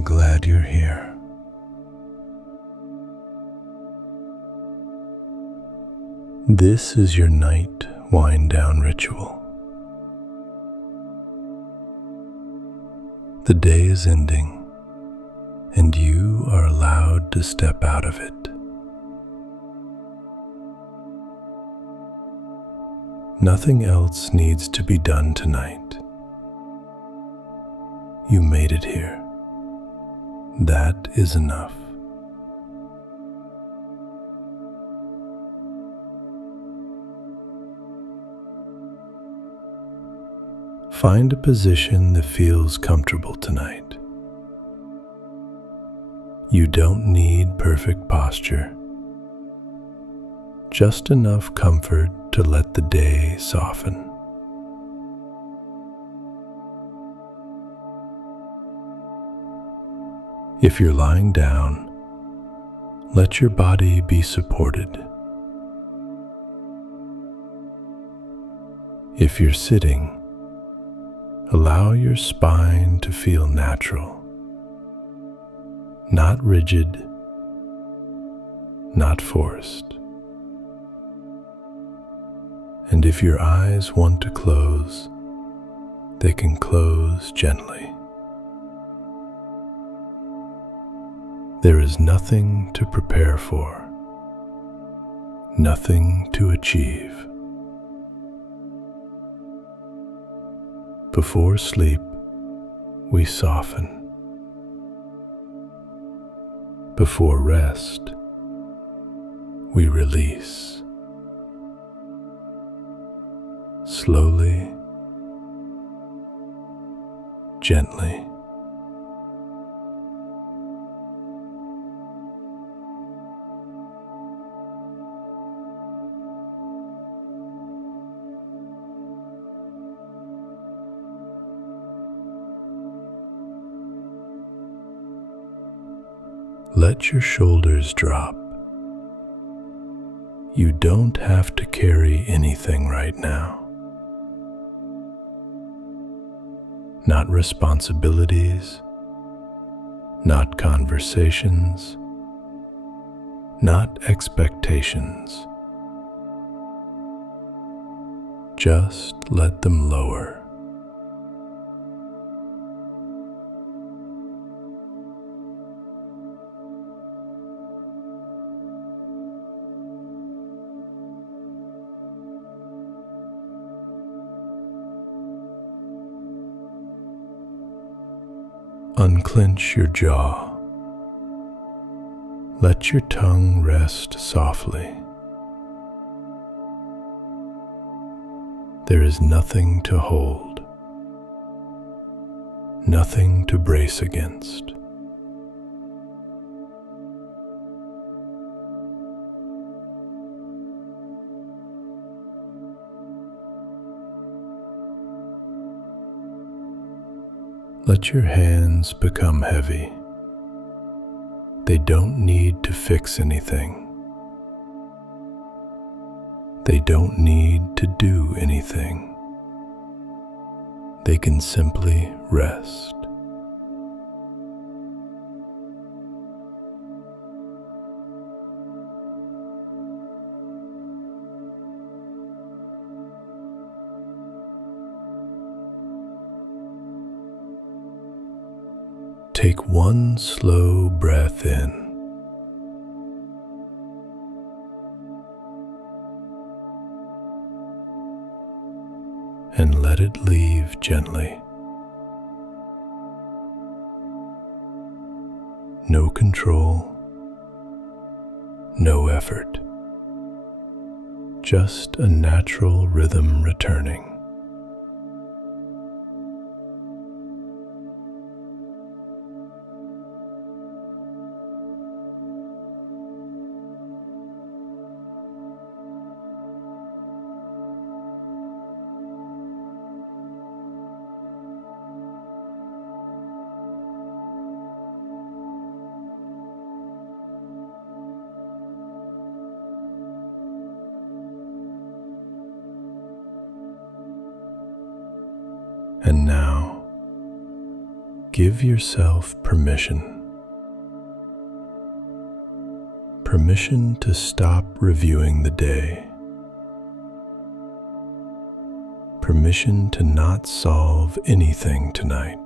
I'm glad you're here. This is your night wind-down ritual. The day is ending, and you are allowed to step out of it. Nothing else needs to be done tonight. You made it here. That is enough. Find a position that feels comfortable tonight. You don't need perfect posture, just enough comfort to let the day soften. If you're lying down, let your body be supported. If you're sitting, allow your spine to feel natural, not rigid, not forced. And if your eyes want to close, they can close gently. There is nothing to prepare for, nothing to achieve. Before sleep, we soften. Before rest, we release. Slowly, gently. Let your shoulders drop. You don't have to carry anything right now. Not responsibilities, not conversations, not expectations. Just let them lower. Unclench your jaw. Let your tongue rest softly. There is nothing to hold, nothing to brace against. Let your hands become heavy. They don't need to fix anything. They don't need to do anything. They can simply rest. Take one slow breath in and let it leave gently. No control, no effort, just a natural rhythm returning. And now, Give yourself permission. Permission to stop reviewing the day. Permission to not solve anything tonight.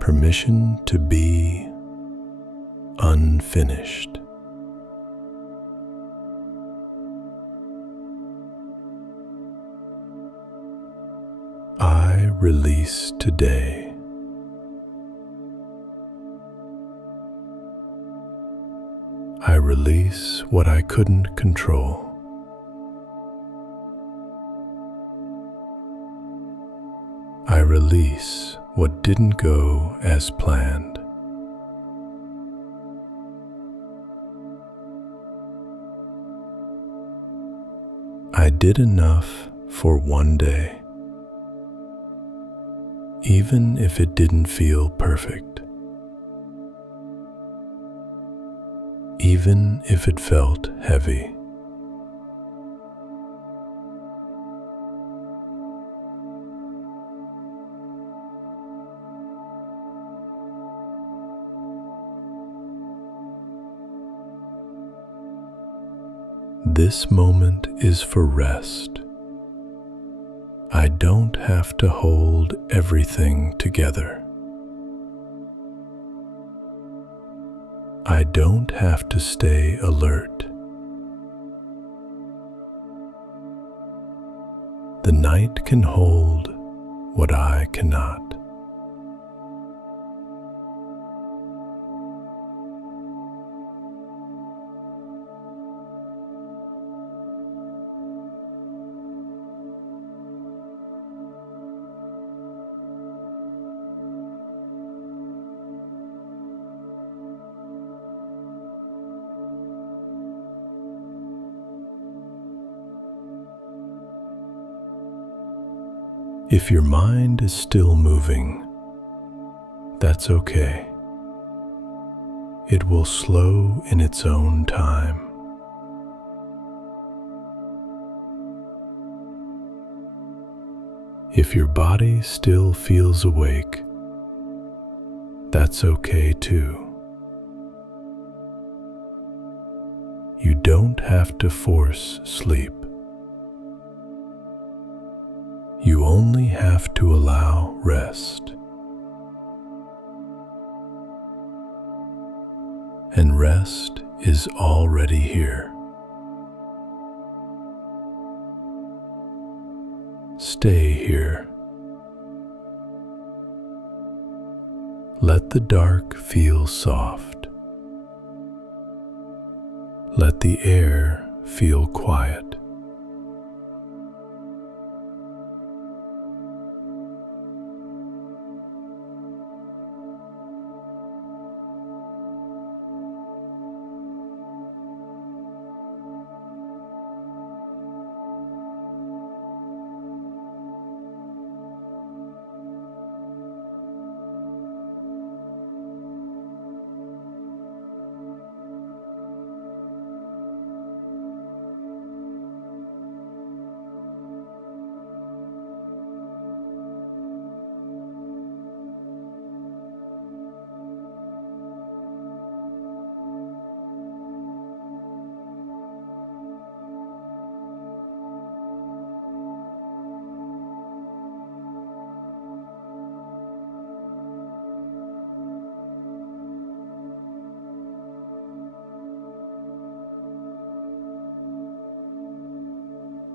Permission to be unfinished. I release today. I release what I couldn't control. I release what didn't go as planned. I did enough for one day, even if it didn't feel perfect, even if it felt heavy. This moment is for rest. I don't have to hold everything together. I don't have to stay alert. The night can hold what I cannot. If your mind is still moving, that's okay. It will slow in its own time. If your body still feels awake, that's okay too. You don't have to force sleep. You only have to allow rest. And rest is already here. Stay here. Let the dark feel soft. Let the air feel quiet.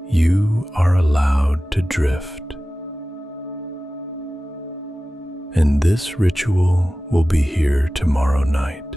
You are allowed to drift, and this ritual will be here tomorrow night.